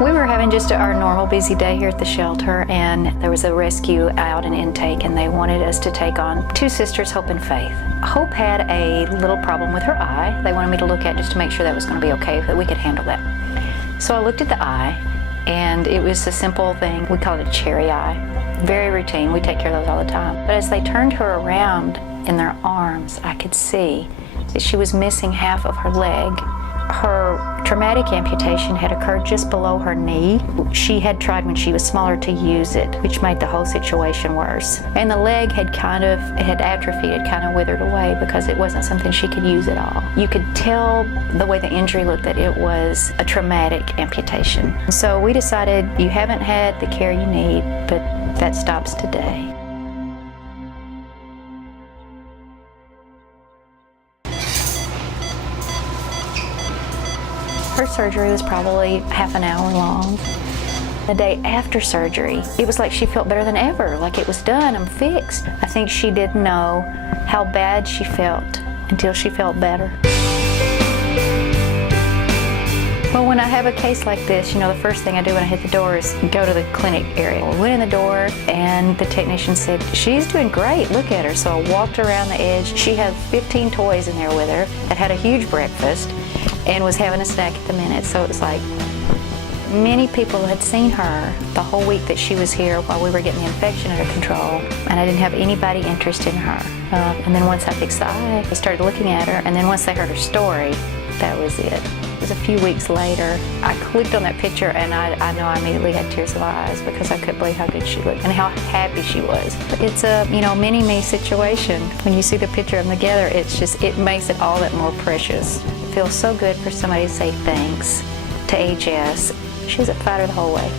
We were having just our normal busy day here at the shelter, and there was a rescue out in intake, and they wanted us to take on two sisters, Hope and Faith. Hope had a little problem with her eye. They wanted me to look at it just to make sure that was going to be okay, that we could handle that. So I looked at the eye, and it was a simple thing. We call it a cherry eye. Very routine. We take care of those all the time. But as they turned her around in their arms, I could see that she was missing half of her leg. Her traumatic amputation had occurred just below her knee. She had tried when she was smaller to use it, which made the whole situation worse. And the leg had atrophied, it kind of withered away because it wasn't something she could use at all. You could tell the way the injury looked that it was a traumatic amputation. So we decided, you haven't had the care you need, but that stops today. Her surgery was probably half an hour long. The day after surgery, it was like she felt better than ever, like it was done, I'm fixed. I think she didn't know how bad she felt until she felt better. Well, when I have a case like this, the first thing I do when I hit the door is go to the clinic area. I went in the door and the technician said, "She's doing great, look at her." So I walked around the edge. She had 15 toys in there with her, had a huge breakfast, and was having a snack at the minute. So it was like many people had seen her the whole week that she was here while we were getting the infection under control, and I didn't have anybody interested in her. And then once I fixed the eye, they started looking at her, and then once they heard her story, that was it. It was a few weeks later, I clicked on that picture, and I know I immediately had tears in my eyes because I couldn't believe how good she looked and how happy she was. It's a mini-me situation. When you see the picture of them together, it makes it all that more precious. It feels so good for somebody to say thanks to HS. She was a fighter the whole way.